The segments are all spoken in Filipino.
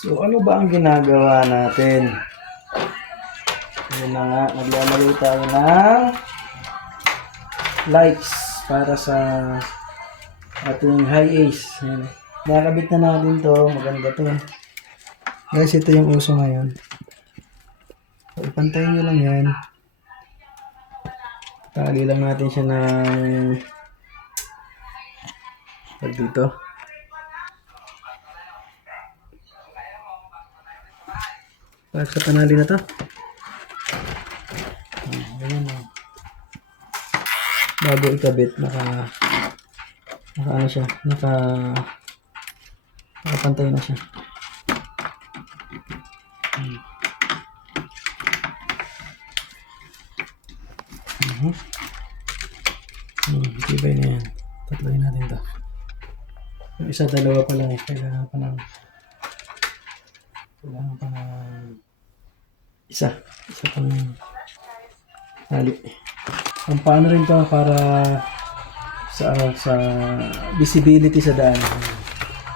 So, ano ba ang ginagawa natin? Yun na nga, naglalagay tayo ng lights para sa ating high ace. Ayan. Nakakabit na natin to. Maganda to. Guys, ito yung uso ngayon. So, ipantayin nyo lang yan. Tali lang natin siya ng pag dito. Para sa panali na to. Ayan o. Bago ikabit, naka ano siya, nakapantay na siya. Tibay na yan. Tatloy natin to. Yung isa, dalawa pa lang eh. Kailangan pa ng isa pang tali. Ang paano rin to para sa visibility sa daan.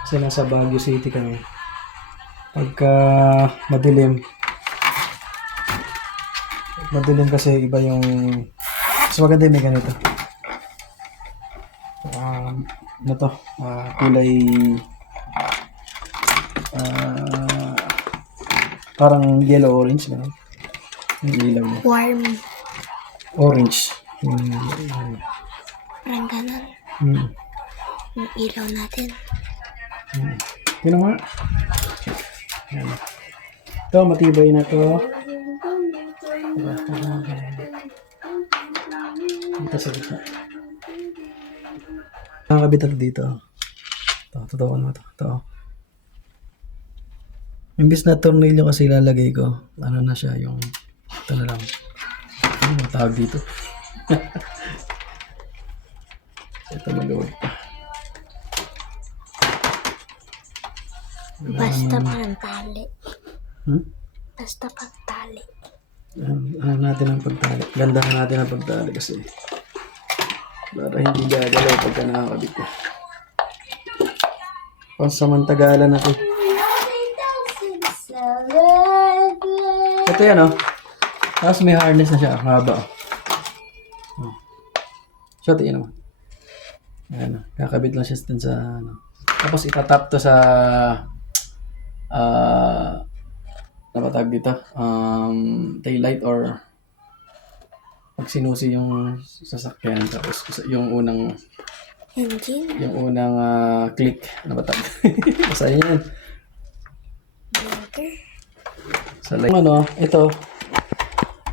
Kasi nasa Baguio City kami. Pagka madilim kasi iba yung mas maganda may ganito. Ano to? Kulay parang yellow orange ganun. Yung ilaw niya. Warm. Orange. Parang ganun. Yung ilaw natin. Yun nga. Ito, matibay na to. Dito sa gitna. Nakakabit natin dito. Ito, totoo mo ito. Ito. Imbis na tornilyo kasi ilalagay ko, ano na siya, yung ito na lang. Ano tawag dito? Ito magawag pa. Basta pagtali. Basta pagtali. Ano natin ang pagtali? Gandahan natin ang pagtali kasi para hindi gagalaw pagka nakakabit ko. Pansamantagalan na ito. Ito yan Tapos may harness na siya. Haba Shot yun naman. Ayan kakabit lang siya dun sa Tapos itatap to sa napatag dito tail light or pag sinusi yung sasakyan tapos yung unang engine click napatag basta yun blinker sa light ito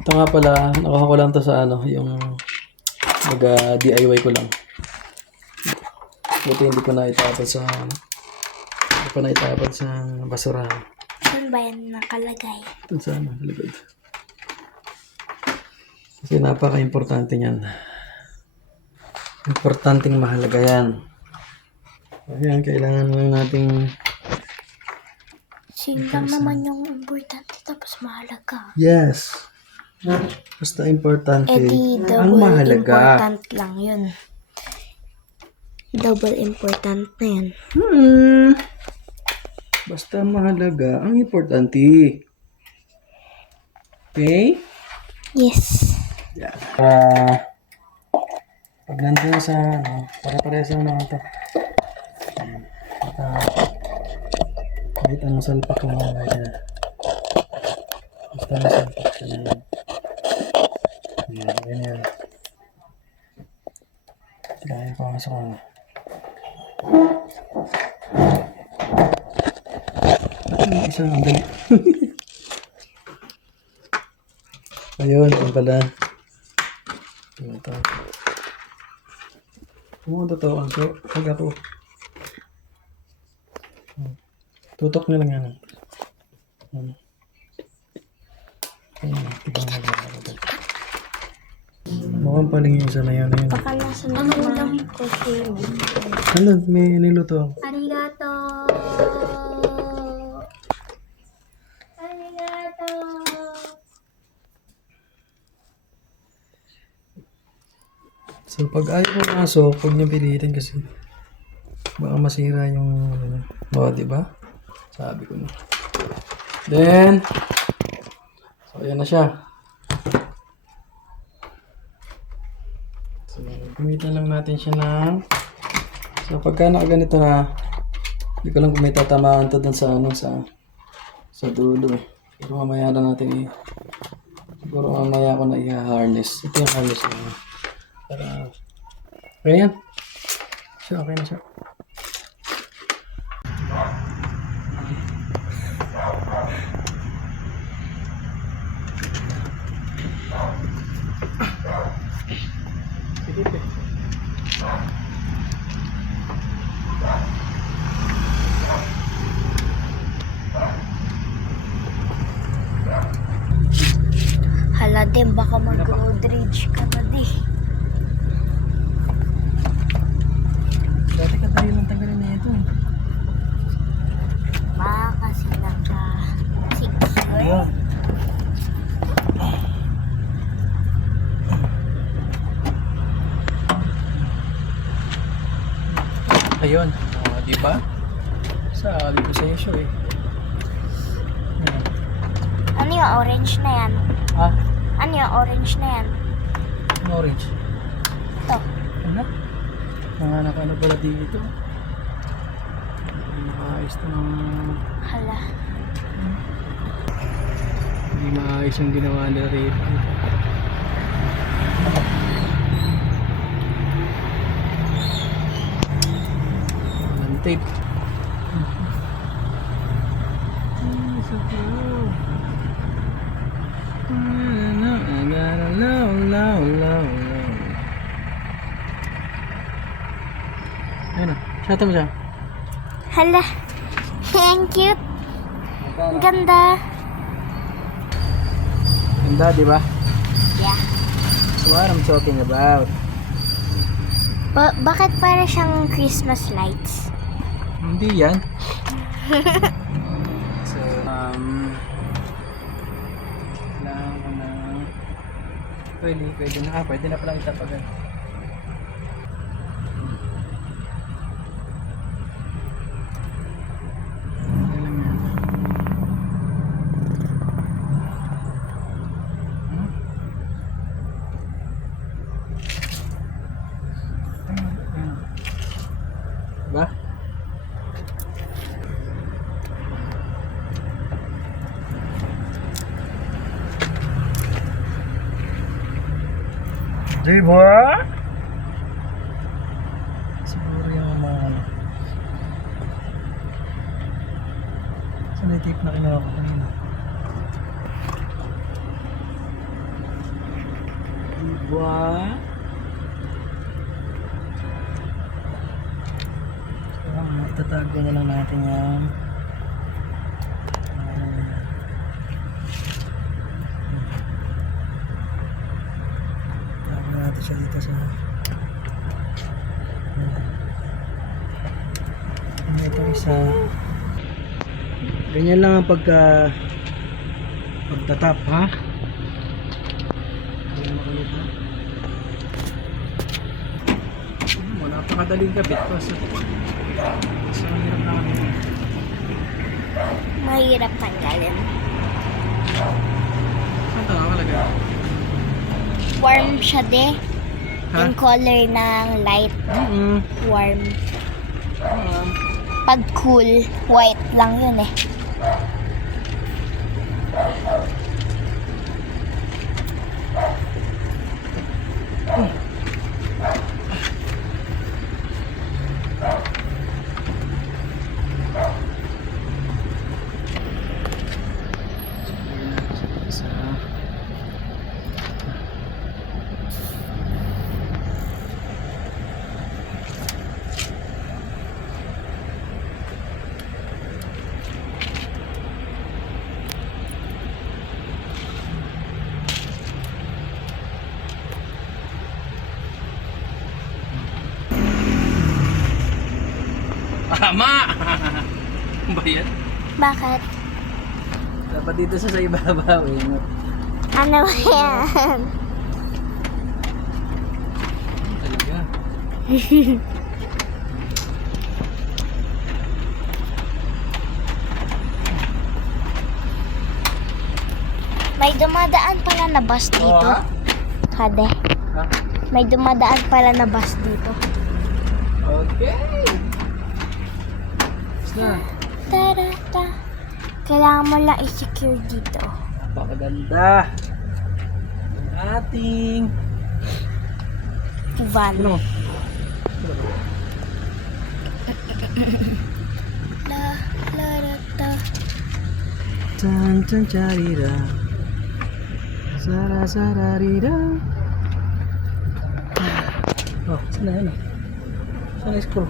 nga pala nakuha ko lang to sa yung DIY ko lang buti hindi ko na itapon sa basurahan. saan ba yan nakalagay? Ito sa likod. Kasi napaka-importante niyan. Importanteng mahalaga yan. Ayan, kailangan lang nating lang naman yung importante tapos mahalaga. yes. Basta importante. Ang Double mahalaga. important lang yun. Double important na yan. Basta mahalaga. Ang importante. Okay? Yes. Yeah. Pag nandun sa para-parehas lang naman ito. Kahit anong salpak lang naman yan. Basta na salpak siya na yan. Yan, ganyan. Kaya pasok ko. Isa ang dali. Ayun, yun pala. Ito. Pumunta to. Pag ako. Tutok na lang yan. Ayun, tignan na lang ako. Mukhang paling yung isa na yun. Baka nasa naman ko siya. Ano, may niluto ako. Arigato! Arigato! So, pag ayaw mo pasok, huwag niyo pilitin kasi Baka masira yung ano. O, diba? Sabi ko na. Then, so ayan na siya. So, gamitan lang natin siya ng... So, pagka nakaganito na, hindi ko lang kung may tatamaan to dun sa ano, sa dulo eh. Pero mamaya na natin siguro mamaya ko na i-harness. Ito yung harness na. Para, okay yan. So, okay na siya. Sige, Hala din, baka mag-road rage ka na di. dati ka tayo lang tagalin na ito. Kasi naka-secure. Ayan. Ayun. Di ba? Sabi ko sa iyo eh. Ano yung orange na yan? Ha? Ano yung orange na yan? Ang orange. Ito. Ano? Nanganak ano pala dito. Hindi makaayos ito ng... Hala. Hindi maayos yung ginawa nila rito. Ang tape. So cool. I gotta low. Ayun na. Shota mo siya. Hala. Ang cute. Ang ganda. Ganda, di ba? Yeah. So what I'm talking about. Bakit para siyang Christmas lights? Hindi yan. So, kailangan ko na... Pwede na palang itapagan. Diba? Diba? Siguro yung mga ano. Saan yung tape na kinuha ko kanina? Diba? Itatago na lang natin yan. Tago natin siya dito sa ito isa. Ganyan lang ang pagtatap, ha? Ganyan makulit, ha? Napakadaling kapit pa sa hirap na kami. Mahirap tanggalin. Saan ito nakalagay? Warm siya de. Ha? Yung color ng light. Warm. Pag cool, white lang yun eh. Tama! Ba yan? Bakit? Dapat dito sa ibabaw eh. Ano ba yan? Talaga. May dumadaan pala na bus dito. ha? Kade. Ha? May dumadaan pala na bus dito. Okay. Basta. Tarata. Kailangan mo lang i-secure dito. Napakaganda. Ang ating... Van. Ano? La, la, la, ta. Chan chan charira. Sara sararira. Oh, saan na yun? Saan na scroll?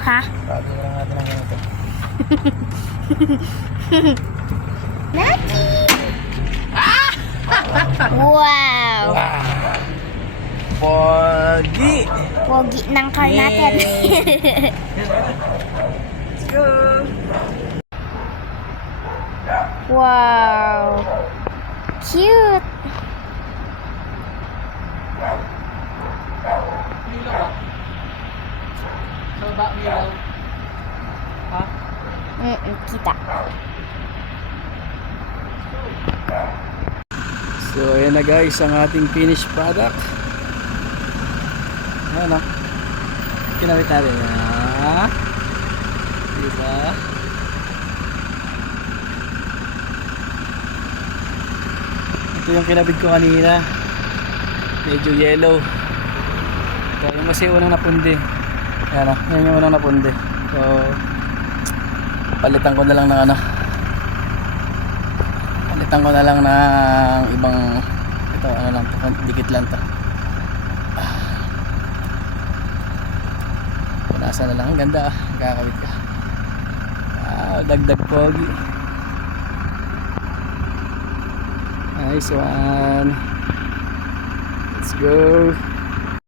Ha? Bago lang natin ang ganito. Naki! Wow! Pogi! Pogi ng car natin. Let's go! Wow! Cute! Sa baba, Milaw. Ha? Kita. So, ayan na guys, ang ating finished product. Ayan o. Kinawit natin. Ha? Diba? Ito yung kinabit ko kanina. Medyo yellow. Ito yung kasi unang napundi. Ayan o. Yan yung unang napundi. So, palitan ko na lang ng ano. Palitan ko na lang ng ibang ito ano lang to, dikit lang to. Nasa na lang, ang ganda ah, kakawit ka. Dagdag pogi. Nice one. Let's go.